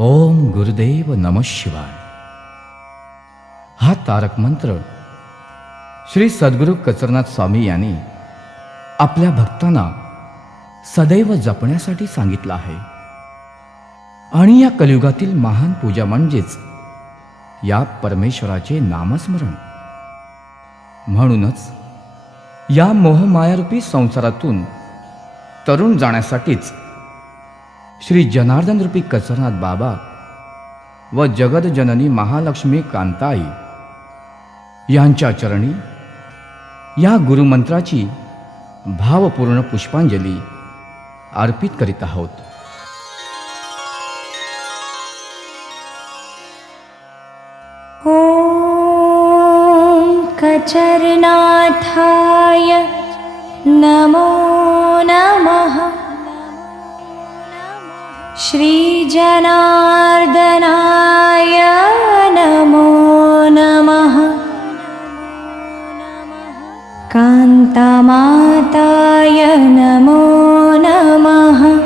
ओम गुरुदेव नमः शिवाय हा तारक मंत्र श्री सद्गुरू कचरनाथ स्वामी यांनी आपल्या भक्तांना सदैव जपण्यासाठी सांगितला आहे. आणि या कलियुगातील महान पूजा म्हणजेच या परमेश्वराचे नामस्मरण. म्हणूनच या मोहमायारूपी संसारातून तरुण जाण्यासाठीच श्री जनार्दन रूपी कचरनाथ बाबा व जगदजननी महालक्ष्मी कांताई यांच्या चरणी या गुरुमंत्राची भावपूर्ण पुष्पांजली अर्पित करीत आहोत. ओम कचरनाथाय नमो नमः. श्री जनार्दनाय नमो नमः. कांतामाताय नमो नमः.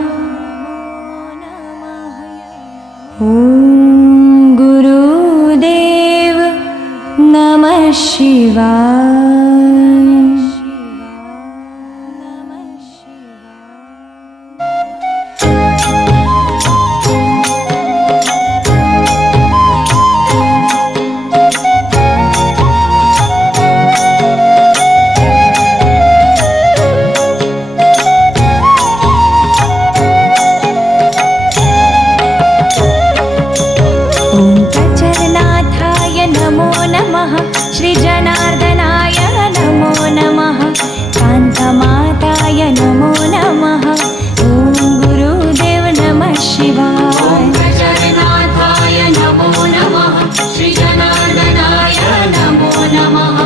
ओम गुरुदेव नमः शिवाय. श्री जनार्दनाय नमो नमः. कांतमाताय नमो नमः. ओम गुरुदेव नमः शिवाय. कचरनाथाय नमो नमः. श्री जनार्दनाय नमो नमः.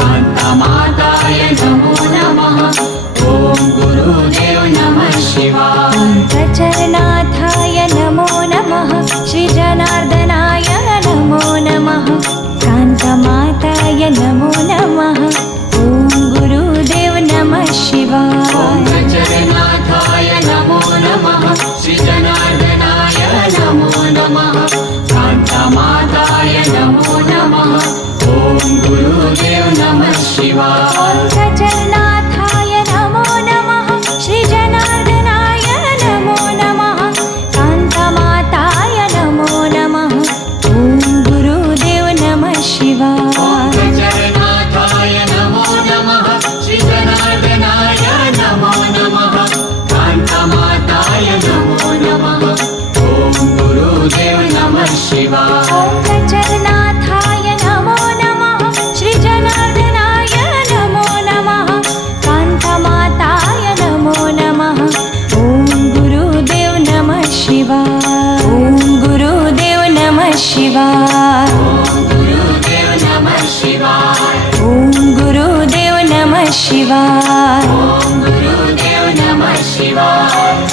कांतमाताय नमो नमः. ओम गुरुदेव नमः शिवाय. कचरनाथाय नमो नमः. श्री जनार्दनाय नमो नमः. कांतमाताय नमो नमः. ओम गुरुदेव नमः शिवाय. कचरनाथाय नमो नमः. श्री जनार्दनाय नमो नमः. कांतमाताय नमो नमः. ओम गुरुदेव नमः शिवाय. कचरनाथाय नमो नमः. श्री जनार्दनाय नमो नमः. कांतमाताय नमो नमः. ओम गुरुदेव नमः शिवाय. कचरनाथाय नमो नमः. श्री जनार्दनाय नमो नमः. कांतमाताय नमो नमः. ओम गुरुदेव नमः शिवाय. कचरनाथाय नमो नमः. श्री जनार्दनाय नमो नमः. कांतमाताय नमो नमः. ओम गुरुदेव नमः शिवाय. ओम गुरुदेव नमः शिवाय. ओम गुरुदेव नमः शिवाय. ओम गुरुदेव नमः शिवाय. ओम गुरुदेव नमः शिवाय.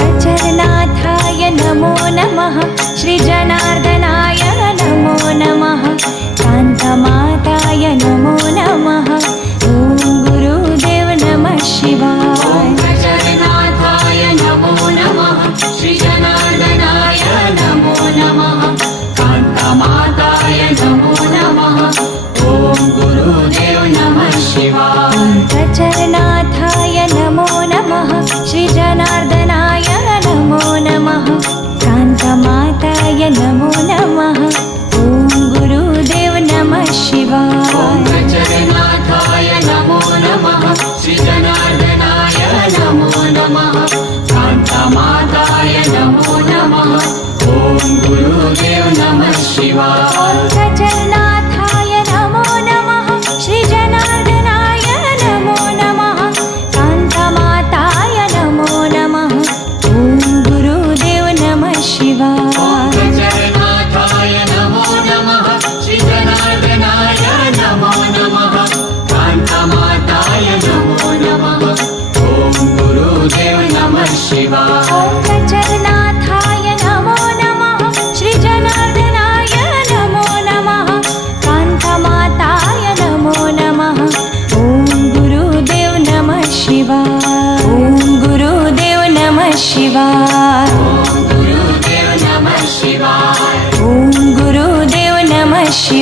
कचरनाथाय नमो नमः. श्री जनार्दनाय नमो नमः. कांतमाताय नमो नमः. ओम गुरुदेव नमः शिवाय. कचरनाथाय नमो नमः. श्री जनार्दनाय नमो नमः. कांतमाताय नमो नमः. ओम गुरुदेव नमः शिवाय. कचरनाथाय नमो नमः. श्री जनार्दनाय नमो नमः. कांतमाताय नमो नमः. ओम गुरुदेव नमः शिवाय. कचरनाथाय नमो नमः. श्री जनार्दनाय नमो नमः. कांतमाताय नमो नमः. ओम गुरुदेव नमः शिवाय. कचरनाथाय नमो नमः. श्री जनार्दनाय नमो नमः. कांतमाताय नमो नमः. ओम गुरुदेव नमः शिवाय. कचरनाथाय नमो नमः. श्री जनार्दनाय नमो नमः. कांतमाताय नमो नमः. ओम गुरुदेव नमः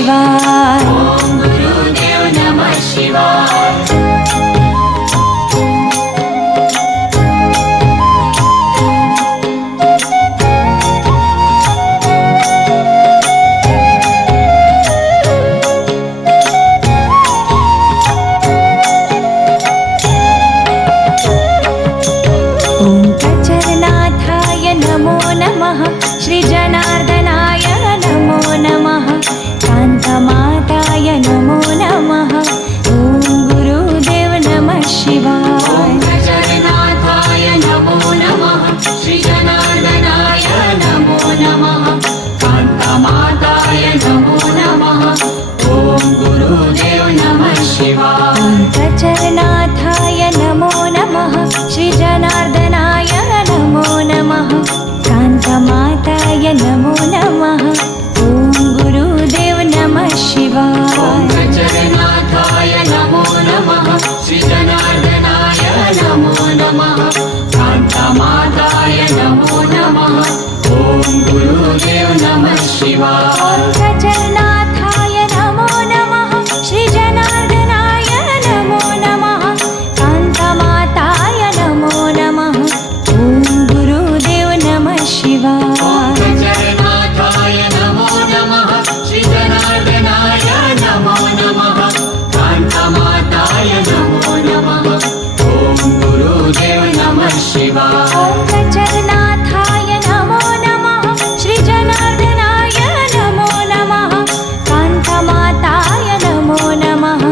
शिवाय ॐ गुरुदेव नमः शिवाय श्रीजनार्दनाय नमो नमः कान्तमाताय नमो नमः ॐ गुरुदेव नमः शिवाय गजनाथाय नमो नमः श्रीजनार्दनाय नमो नमः कान्तमाताय नमो नमः ॐ गुरुदेव नमः शिवाय पङ्कजनाथाय नमो नमः श्रीजनार्दनाय नमो नमः कान्तमाताय नमो नमः ॐ गुरुदेव नमः शिवाय गजनाथाय नमो नमः श्रीजनार्दनाय नमो नमः कान्तमाताय नमो नमः ॐ गुरुदेव नमः शिवाय पङ्कजनाथाय नमो नमः श्रीजनार्दनाय नमो नमः कान्तमाताय नमो नमः ॐ गुरुदेव नमः शिवाय गजनाथाय नमो नमः श्रीजनार्दनाय नमो नमः कान्तमाताय नमो नमः ॐ गुरुदेव नमः शिवाय पङ्कजनाथाय नमो नमः श्रीजनार्दनाय नमो नमः कान्तमाताय नमो नमः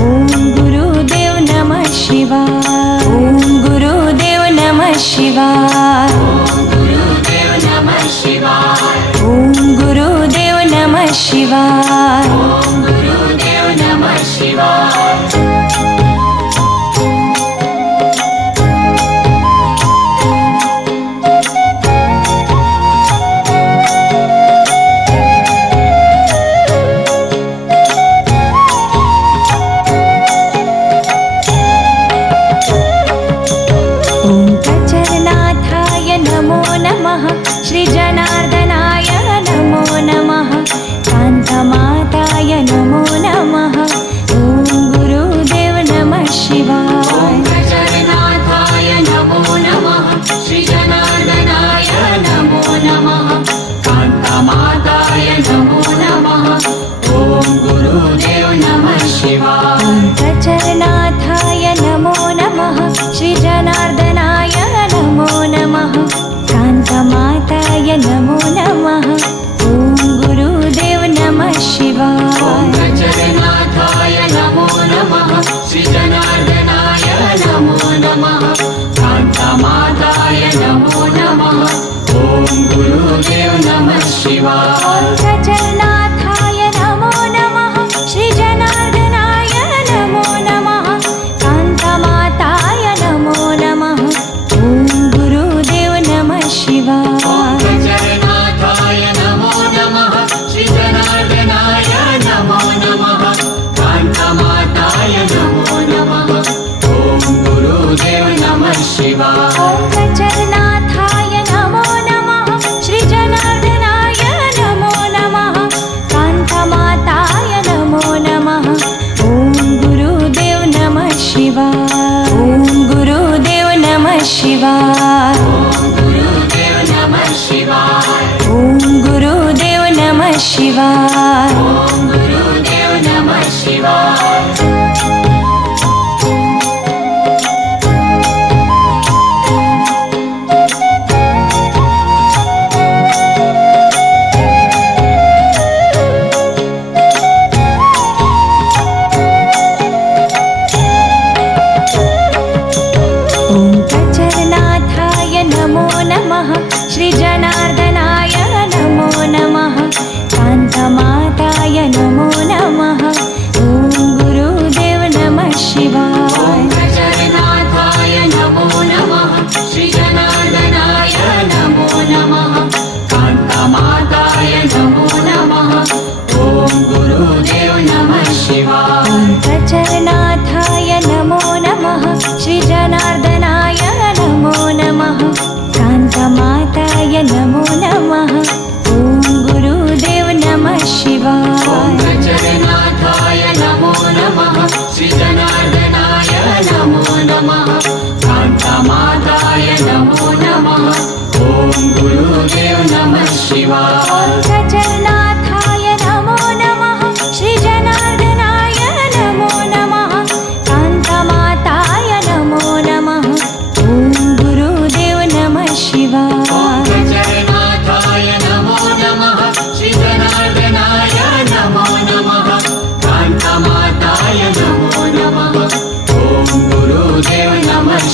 ॐ गुरुदेव नमः शिवाय ॐ गुरुदेव नमः शिवाय ॐ गुरुदेव नमः शिवाय ॐ गुरुदेव नमः शिवाय ॐ गुरुदेव नमः शिवाय ओंकाचरनाथाय नमो नमः श्रीजनार्दनाय नमो नमः कान्तमाताय नमो नमः ॐ गुरुदेव नमः शिवाय गजनाथाय नमो नमः श्रीजनार्दनाय नमो नमः कान्तमाताय नमो नमः ॐ गुरुदेव नमः शिवाय ओंकाचरनाथाय नमो नमः श्रीजनार्दनाय नमो नमः कान्तमाताय नमो नमः ॐ गुरुदेव नमः शिवाय गजनाथाय नमो नमः श्रीजनार्दनाय नमो नमः कान्तमाताय नमो नमः ॐ गुरुदेव नमः शिवाय ओंकाचरनाथाय नमो नमः श्रीजनार्दनाय नमो नमः कान्तमाताय नमो नमः ॐ गुरुदेव नमः शिवाय गजनाथाय नमो नमः श्रीजनार्दनाय नमो नमः कान्तमाताय नमो नमः ॐ गुरुदेव नमः शिवाय ओंकाचरनाथाय नमो नमः श्रीजनार्दनाय नमो नमः कान्तमाताय नमो नमः ॐ गुरुदेव नमः शिवाय ॐ गुरुदेव नमः शिवाय ॐ गुरुदेव नमः शिवाय ॐ गुरुदेव नमः शिवाय ॐ गुरुदेव नमः शिवाय ओंकाचरनाथाय नमो नमः श्रीजनार्दनाय नमो नमः कान्तमाताय नमो नमः ॐ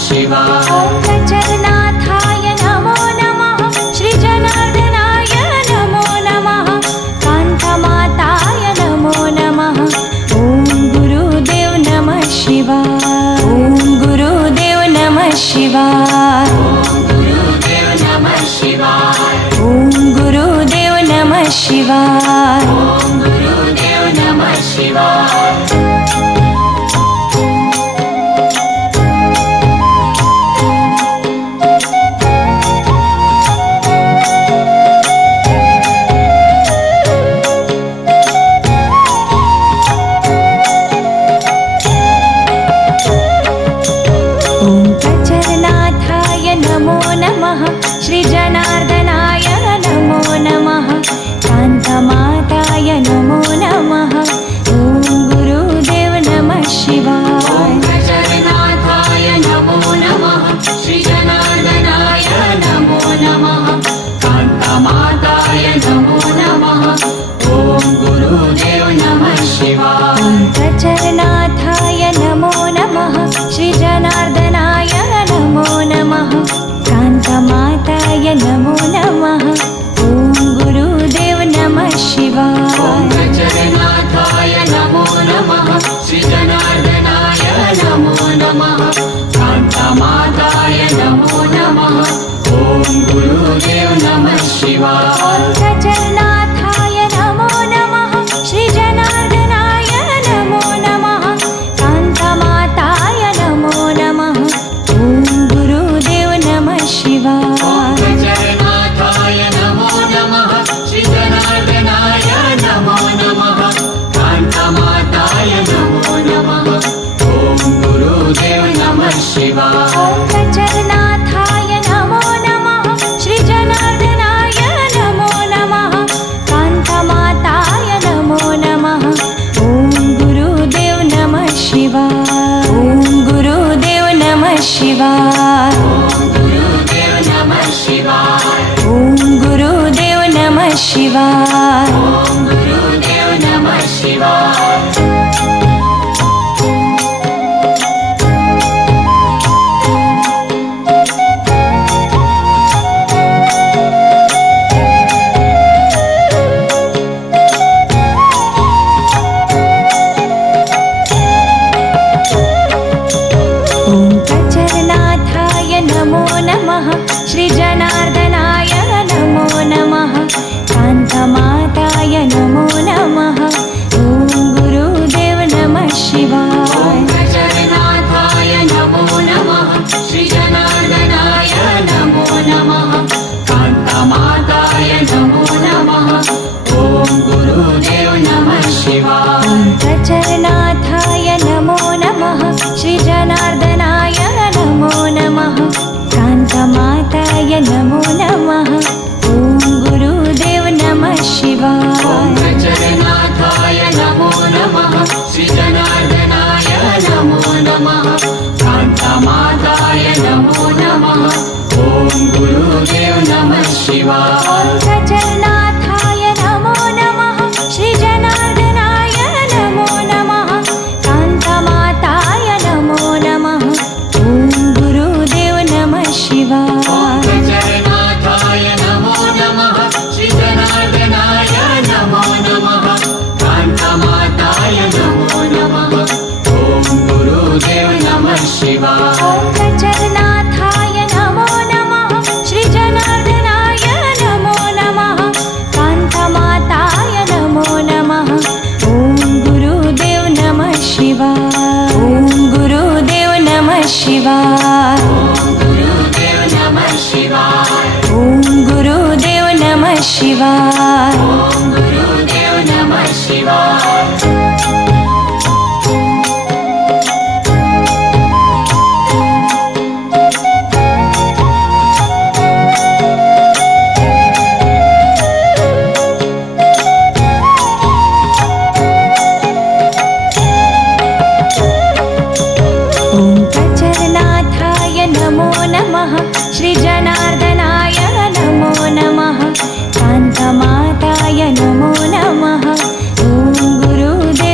शिवाय ॐ गजनाथाय नमो नमः श्रीजनार्दनाय नमो नमः कान्तमाताय नमो नमः ॐ गुरुदेव नमः शिवाय ॐ गुरुदेव नमः शिवाय ॐ गुरुदेव नमः शिवाय ॐ गुरुदेव नमः शिवाय ॐ गुरुदेव नमः शिवाय ॐ गजनाथाय नमो नमः श्रीजनार्दनाय नमो नमः कान्तमाताय नमो नमः ॐ गुरुदेव नमः शिवाय गजनाथाय नमो नमः श्रीजनार्दनाय नमो नमः कान्तमाताय नमो नमः ॐ गुरुदेव नमः शिवाय ॐ गजनाथाय नमो नमः श्रीजनार्दनाय नमो नमः कान्तमाताय नमो नमः ॐ गुरुदेव नमः शिवाय गजनाथाय नमो नमः श्रीजनार्दनाय नमो नमः कान्तमाताय नमो नमः ॐ गुरुदेव नमः शिवाय ॐ गजनाथाय नमो नमः श्रीजनार्दनाय नमो नमः कान्तमाताय नमो नमः ॐ गुरुदेव नमः शिवाय गजनाथाय नमो नमः श्रीजनार्दनाय नमो नमः कान्तमाताय नमो नमः ॐ गुरुदेव नमः शिवाय ॐ गजनाथाय नमो नमः श्रीजनार्दनाय नमो नमः कान्तमाताय नमो नमः ॐ गुरुदेव नमः शिवाय ॐ गुरुदेव नमः शिवाय ॐ गुरुदेव नमः शिवाय ॐ गुरुदेव नमः शिवाय ॐ गुरुदेव नमः शिवाय ॐ गजनाथाय नमो नमः श्रीजनार्दनाय नमो नमः कान्तमाताय नमो नमः ॐ गुरुदेव नमः शिवाय गजनाथाय नमो नमः श्रीजनार्दनाय नमो नमः कान्तमाताय नमो नमः ॐ गुरुदेव नमः शिवाय ॐ गजनाथाय नमो नमः श्रीजनार्दनाय नमो नमः कान्तमाताय नमो नमः ॐ गुरुदेव नमः शिवाय गजनाथाय नमो नमः श्रीजनार्दनाय नमो नमः कान्तमाताय नमो नमः ॐ गुरुदेव नमः शिवाय ॐ गजनाथाय नमो नमः श्रीजनार्दनाय नमो नमः कान्तमाताय नमो नमः ॐ गुरुदेव नमः शिवाय गजनाथाय नमो नमः श्रीजनार्दनाय नमो नमः कान्तमाताय नमो नमः ॐ गुरुदेव नमः शिवाय ॐ गजनाथाय नमो नमः श्रीजनार्दनाय नमो नमः कान्तमाताय नमो नमः ॐ गुरुदेव नमः शिवाय ॐ गुरुदेव नमः शिवाय ॐ गुरुदेव नमः शिवाय ॐ गुरुदेव नमः शिवाय ॐ गुरुदेव नमः शिवाय ॐ गजनाथाय नमो नमः श्रीजनार्दनाय नमो नमः कान्तमाताय नमो नमः ॐ गुरुदेव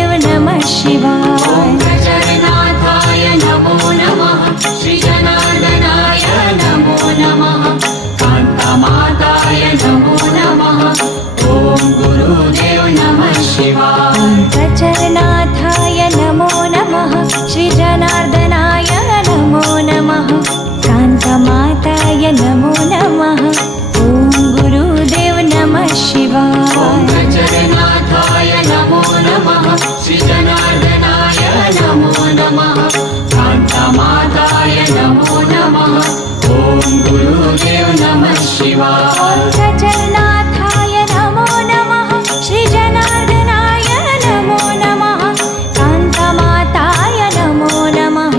नमो नमः ॐ गुरुदेव नमः शिवाय ॐ गजनाथाय नमो नमः श्रीजनार्दनाय नमो नमः कान्तमाताय नमो नमः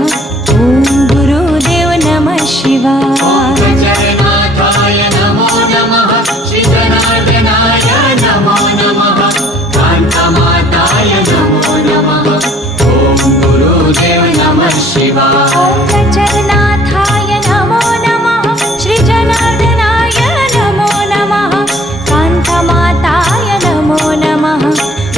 ॐ गुरुदेव नमः शिवाय गजनाथाय नमो नमः श्रीजनार्दनाय नमो नमः कान्तमाताय नमो नमः ॐ गुरुदेव नमः शिवाय ॐ गजनाथाय नमो नमः श्रीजनार्दनाय नमो नमः कान्तमाताय नमो नमः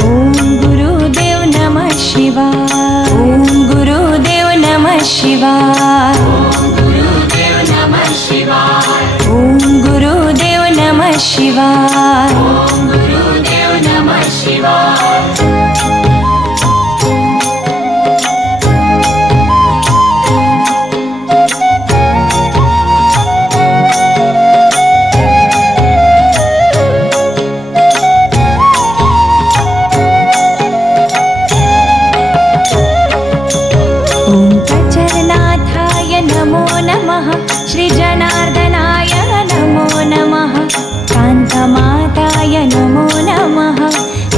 ॐ गुरुदेव नमः शिवाय ॐ गुरुदेव नमः शिवाय ॐ गुरुदेव नमः शिवाय ॐ गुरुदेव नमः शिवाय ॐ गुरुदेव नमः शिवाय ॐ गजनाथाय नमो नमः श्रीजनार्दनाय नमो नमः कान्तमाताय नमो नमः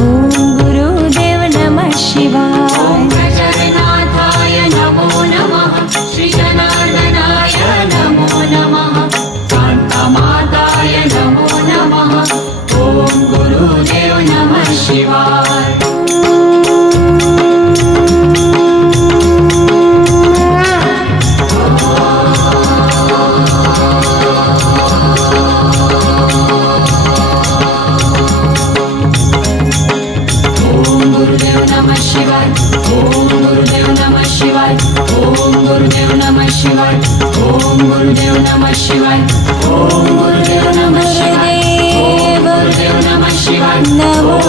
ॐ गुरुदेव नमः शिवाय गजनाथाय नमो नमः श्रीजनार्दनाय नमो नमः कान्तमाताय नमो नमः ॐ गुरुदेव नमः शिवाय नमः शिवाय ॐ गुरुदेव नमः शिवाय ॐ गुरुदेव नमः शिवाय ॐ गुरुदेव नमः शिवाय ॐ गुरुदेव नमः शिवाय ॐ गुरुदेव नमः शिवाय नमो